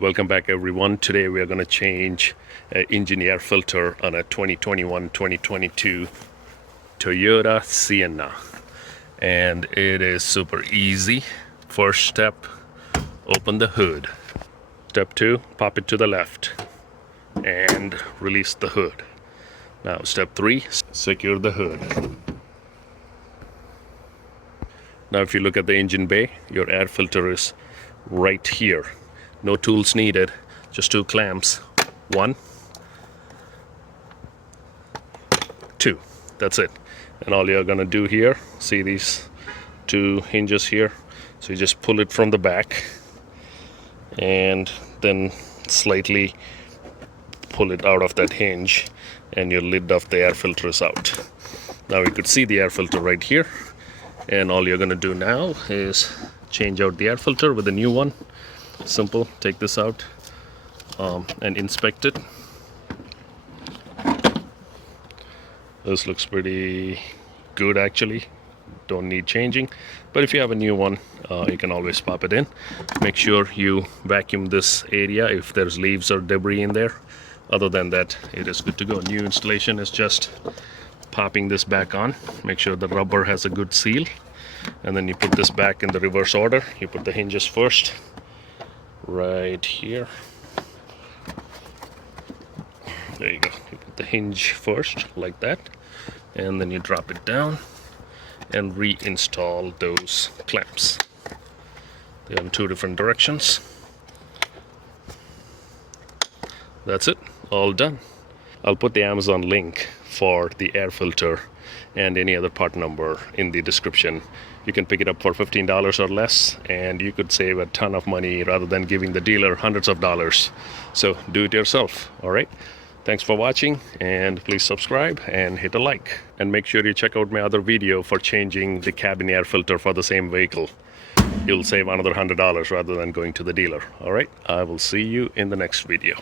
Welcome back everyone. Today we are going to change engine air filter on a 2021-2022 Toyota Sienna, and it is super easy. First step, open the hood. Step 2, pop it to the left and release the hood. Now step 3, secure the hood. Now if you look at the engine bay, your air filter is right here. No tools needed, just 2 clamps. 1, 2, that's it. And all you're gonna do here, see these 2 hinges here? So you just pull it from the back and then slightly pull it out of that hinge, and your lid of the air filter is out. Now you could see the air filter right here, and all you're gonna do now is change out the air filter with a new one. Simple. Take this out and inspect it. This looks pretty good actually. Don't need changing, but if you have a new one, you can always pop it in. Make sure you vacuum this area if there's leaves or debris in there. Other than that, it is good to go. New installation is just popping this back on. Make sure the rubber has a good seal, and then you put this back in the reverse order. You put the hinges first right here. There you go. You put the hinge first like that, and then you drop it down and reinstall those clamps. They're in 2 different directions. That's it, all done. I'll put the Amazon link for the air filter and any other part number in the description. You can pick it up for $15 or less, and you could save a ton of money rather than giving the dealer hundreds of dollars. So do it yourself. All right, thanks for watching, and please subscribe and hit a like, and make sure you check out my other video for changing the cabin air filter for the same vehicle. You'll save another $100 rather than going to the dealer. All right, I will see you in the next video.